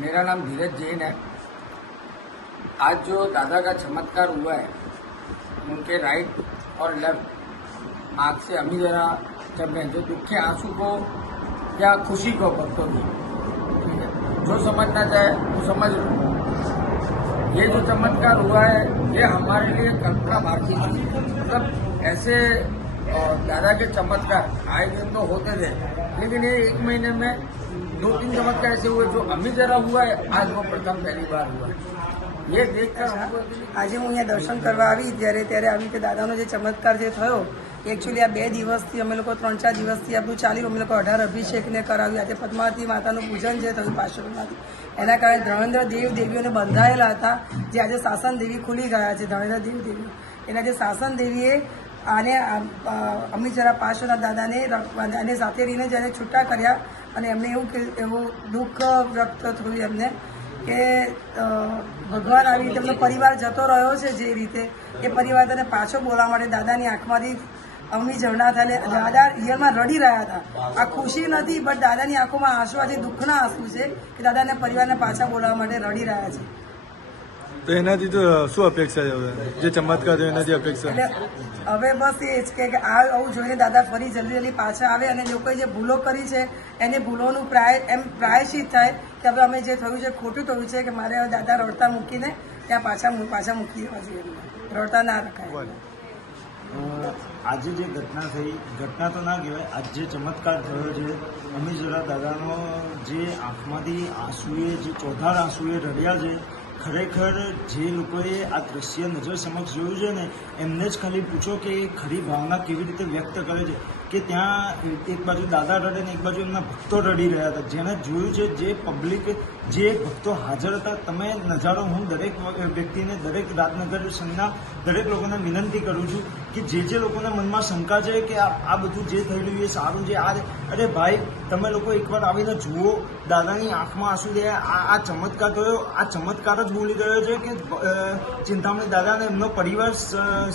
मेरा नाम धीरज जैन है। आज जो दादा का चमत्कार हुआ है, उनके राइट और लेफ्ट आँख से अभी जरा जब मैं जो दुख के आंसू को या खुशी को भक्तों की, ठीक है, जो समझना चाहे वो समझ लो। ये जो चमत्कार हुआ है ये हमारे लिए कल्पना भारती थी। मतलब ऐसे दादा के चमत्कार आए दिन तो होते थे, लेकिन ये एक महीने में 2-3 चमत्कार ऐसे हुए जो अभी जरा हुआ है, आज वो प्रथम पहली बार हुआ है। ये देखकर આજે હું અહીંયા દર્શન કરવા આવી ત્યારે આવી રીતે દાદાનો જે ચમત્કાર જે થયો, એકચ્યુઅલી આ 2 દિવસથી અમે લોકો 3-4 દિવસથી આપણું ચાલ્યું. અમે લોકો 18 અભિષેકને કરાવ્યું. આજે પદ્માવતી માતાનું પૂજન જે થયું પાર્શ્વનાથી, એના કારણે ધર્મેન્દ્ર દેવ દેવીઓને બંધાયેલા હતા, જે આજે શાસન દેવી ખુલી ગયા છે. ધર્મેન્દ્ર દેવ દેવીઓ એના જે શાસન દેવીએ આને અમીજરા પાર્શ્વનાથ દાદાને અને સાથે રહીને જ્યારે છૂટા કર્યા અને એમને એવું દુઃખ વ્યક્ત થયું એમને કે ભગવાન આવી રીતે એમનો પરિવાર જતો રહ્યો છે, જે રીતે એ પરિવાર તેને પાછો બોલાવવા માટે દાદાની આંખમાંથી અમી ઝરણા થાય. દાદા રિયલમાં રડી રહ્યા હતા. આ ખુશી નથી, બટ દાદાની આંખોમાં આંસુ આજે દુઃખના આંસુ છે કે દાદાને પરિવારને પાછા બોલાવવા માટે રડી રહ્યા છે. તો એનાથી તો શું અપેક્ષા છે? જે ચમત્કાર થયો એનાથી અપેક્ષા હવે બસ એ જ કે આવું જોઈને દાદા ફરી જલ્દી પાછા આવે અને લોકોએ જે ભૂલો કરી છે એની ભૂલોનું પ્રાયશ્ચિત થાય કે હવે અમે જે થયું છે ખોટું થયું છે, કે મારે દાદા રડતા મૂકીને ત્યાં પાછા મૂકી દેવા જોઈએ, રડતા ના રખાય. આજે જે ઘટના થઈ, ઘટના તો ના કહેવાય, આજ જે ચમત્કાર થયો છે, અમીજરા દાદાનો જે આંખમાંથી આંસુએ, જે ચોધાર આંસુએ રડ્યા છે, ખરેખર જે લોકોએ આ દ્રશ્ય નજર સમક્ષ જોયું છે ને, એમને જ ખાલી પૂછો કે એ ખરી ભાવના કેવી રીતે વ્યક્ત કરે છે. કે ત્યાં એક બાજુ દાદા રડે ને એક બાજુ એમના ભક્તો રડી રહ્યા હતા. જેને જોયું છે, જે પબ્લિક, જે ભક્તો હાજર હતા, તમે નજારો, હું દરેક વ્યક્તિને, દરેક રાતનગર સંઘના દરેક લોકોને વિનંતી કરું છું કે જે લોકોના મનમાં શંકા છે કે આ બધું જે થયેલું એ સારું છે, અરે ભાઈ, તમે લોકો એકવાર આવીને જુઓ. દાદાની આંખમાં આંસુ દે. આ ચમત્કાર થયો, આ ચમત્કાર જ બોલી ગયો છે કે ચિંતામણી દાદા અને એમનો પરિવાર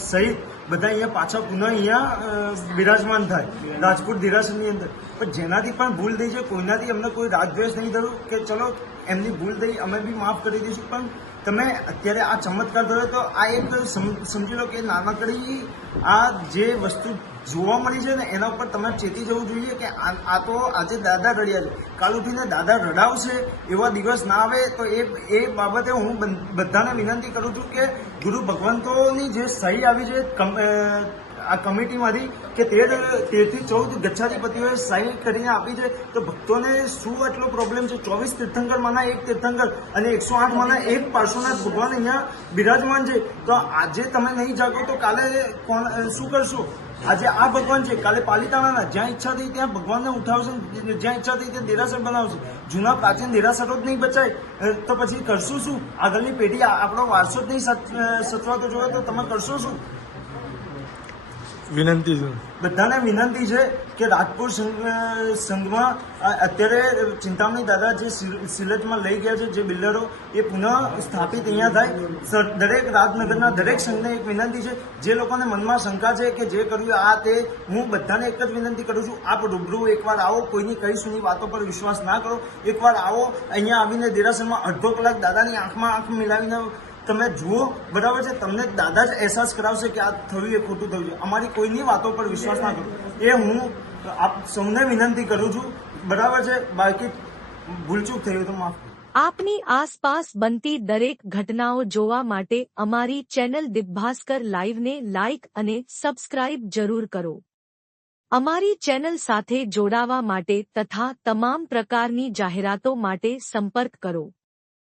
સહિત બધા અહીંયા પાછા પુનઃ અહીંયા બિરાજમાન થાય રાજકોટ દેરાસરની અંદર. પણ જેનાથી પણ ભૂલ થઈ છે, કોઈનાથી અમને કોઈ રાગદ્વેષ નહીં થયું કે ચલો એમની ભૂલ થઈ, અમે બી માફ કરી દઈશું. પણ તમે અત્યારે આ ચમત્કાર થયો તો આ એક સમજી લો કે નાનકડી આ જે વસ્તુ જોવા મળી છે ને, એના ઉપર તમે ચેતી જવું જોઈએ કે આ તો આજે દાદા રડ્યા છે, કાલ ઉઠીને દાદા રડાવશે એવા દિવસ ના આવે. તો એ બાબતે હું બધાને વિનંતી કરું છું કે ગુરુ ભગવંતોની જે સહી આવી છે આ કમિટીમાંથી, કે 13 થી 14 ગચ્છાધિપતિઓએ સહી કરીને આપી છે, તો ભક્તોને શું આટલો પ્રોબ્લેમ છે? 24 તીર્થંકરમાંના એક તીર્થંકર અને 108માંના એક પાર્શ્વનાથ ભગવાન અહીંયા બિરાજમાન છે. તો આજે તમે નહીં જાગો તો કાલે શું કરશો? આજે આ ભગવાન છે, કાલે પાલિતાણાના, જ્યાં ઈચ્છા થઈ ત્યાં ભગવાનને ઉઠાવશે, જ્યાં ઈચ્છા થઈ ત્યાં દેરાસર બનાવશે. જૂના પ્રાચીન દેરાસરો જ નહીં બચાય તો પછી કરશું શું? આગળની પેઢી આપણો વારસો જ નહીં સચવાતો જોઈએ તો તમે કરશો શું? વિનંતી છે, બધાને વિનંતી છે કે રાજપુર સંઘમાં અત્યારે ચિંતામણી દાદા જે સિલેટમાં લઈ ગયા છે, જે બિલ્ડરો, એ પુનઃ સ્થાપિત અહીંયા થાય. દરેક રાજનગરના દરેક સંઘને એક વિનંતી છે, જે લોકોને મનમાં શંકા છે કે જે કર્યું આ તે, હું બધાને એક જ વિનંતી કરું છું, આપ રૂબરૂ એકવાર આવો. કોઈની કઈ સુની વાતો પર વિશ્વાસ ના કરો. એકવાર આવો, અહીંયા આવીને દેરાસરમાં અડધો કલાક દાદાની આંખમાં આંખ મિલાવીને તમે જુઓ, બરાબર છે? તમને દાદા જ અહેસાસ કરાવશે કે આ થયું એ ખોટું થયું છે. અમારી કોઈની વાતો પર વિશ્વાસ ના કરો, એ હું આપ સૌને વિનંતી કરું છું, બરાબર છે? બાકી ભૂલચૂક થઈ હોય તો માફ. આપની આસપાસ બનતી દરેક ઘટનાઓ જોવા માટે અમારી ચેનલ દિવ્યભાસ્કર લાઈવને લાઇક અને સબસ્ક્રાઇબ જરૂર કરો. અમારી ચેનલ સાથે જોડાવા માટે તથા તમામ પ્રકારની જાહેરાતો માટે સંપર્ક કરો.